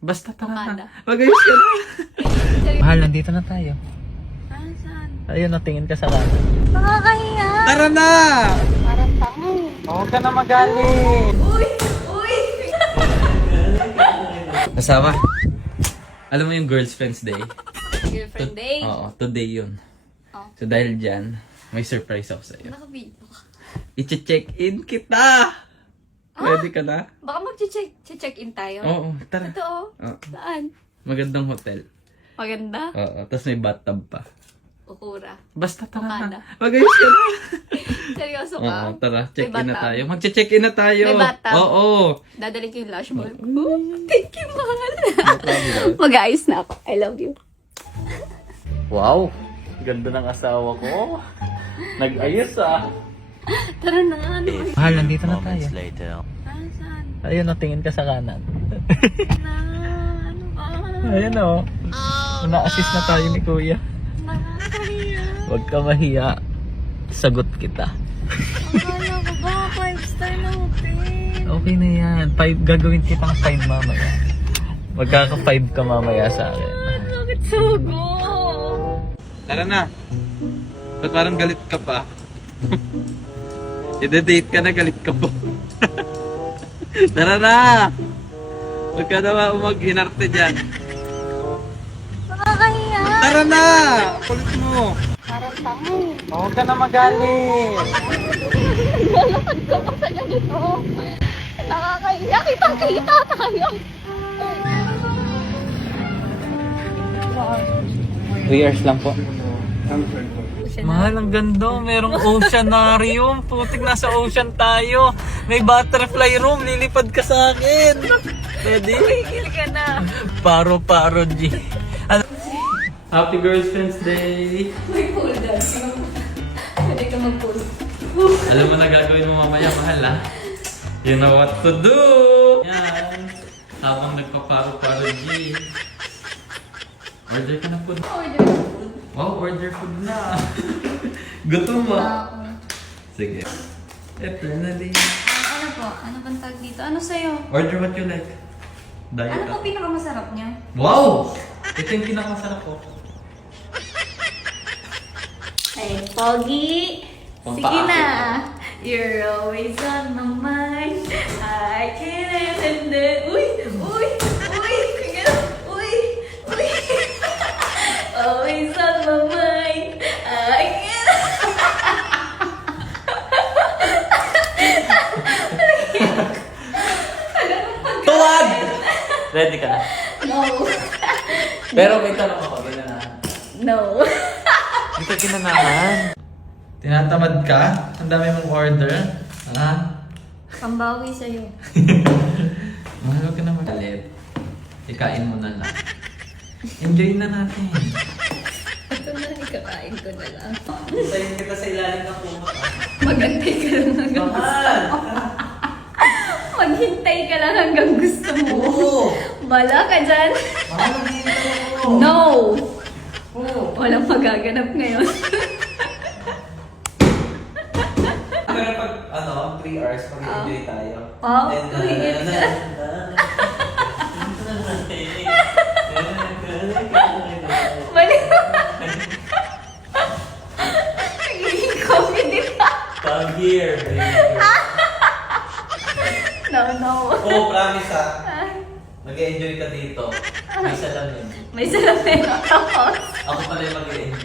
Basta tara na. Okada. Mag-ayos ka na. Mahal, nandito na tayo. Ah, saan? Ayun, natingin ka sa kanan. Nakakahiya. Tara na! Parang tango. Huwag ka na magaling. Uy! Uy! Kasama. Alam mo yung Girls Friends Day? Girlfriend day. Oo, today yun. Oh. So dahil dyan, may surprise ako sa'yo. Naka-video ka. I-check-in kita! Ready ka na? Baka mag-check-in tayo. Oo, tara. Totoo? Oo. Saan? Magandang hotel. Maganda? Oo, tapos may bathtub pa. Ukura. Basta tara Okada. na. Mag-ayos ka na. Seryoso ka? Oo, tara. Check-in na bathtub? tayo. Mag-check-in na tayo. May bathtub? Oo. Dadalhin ko yung lash mo. Oh, thank you, mahal. Mag-aayos na ako. I love you. Wow! Ganda ng asawa ko. Nag-ayos ah. Tara na. Ano ba? Mahal, nandito na tayo. Ah, saan? Ayun, natingin ka sa kanan. Na, ano ba? Ayun o. Na-assist na tayo ni Kuya. Nakakahiya. Huwag ka mahiya. Sagot kita. Akala ko ba 5-star na hotel? Okay na yan. Gagawin kitang 5 mamaya. Magkaka-5 ka mamaya sa akin. Bakit sugo? Tara na. Ba't parang galit ka pa? I-date ka na, galit ka pa. Tara na! Huwag ka na mag-inarte dyan. Nakakahiya. Tara na! Kulit mo! Parang tango. Huwag ka na magaling! Lalakad ka pa sa ganito. Nakakahiya. Kitang-kita tayo. 2 years lang po. Mahal, ang ganda. Merong oceanarium. Putik, nasa ocean tayo. May butterfly room. Lilipad ka sa akin. Ready? Tigil ka na. Paro-paro, G. Ano? Happy Girls Friends Day! May pool dance. Pwede ka mag-pool. Alam mo na gagawin mo mamaya, mahal ah. You know what to do! Yan. Habang nagpaparo-paro, G. Order ka na food. Order ka pool. Wow, order food na. Gutom mo. Sige. Eternally. Ano po? Ano bang tag dito? Ano sa'yo? Order what you like. Diet Ano up. po pinakamasarap niya? Wow! Ito yung pinakamasarap ko. Ay, Pogi! Sige Pampaakit na! ko. You're always on my mind. I can't end it. Uy! Uy! Uy! Ganun. Uy! Uy! Always on my mind. I can't... Tuwad! Ready ka na? No. Pero may tanong ako, ginanahan. No. Hindi ka ginanahan. Tinatamad ka? Ang dami mong order? Ha? Pambawi sa'yo. Mahal ka na magalit. Ikain mo na lang. Enjoy na natin. Ito na, ikakain ko na lang. Sayin kita sa ilalim ng kumot. Maghintay ka lang hanggang Mahal! Maghintay ka lang hanggang gusto mo. Oo! Bala ka dyan. Mahal, maghihintay ako. No! Oo. Walang magaganap ngayon. Pero pag, 3 hours, mag-enjoy tayo. Oh, And, tumigil ka. Balik mo. Nagiging comedy pa. Come here, baby. No, no. Oo, promise ha. Mag-enjoy ka dito. May salamin. May salamin ako. Ako pala yung mag-enjoy.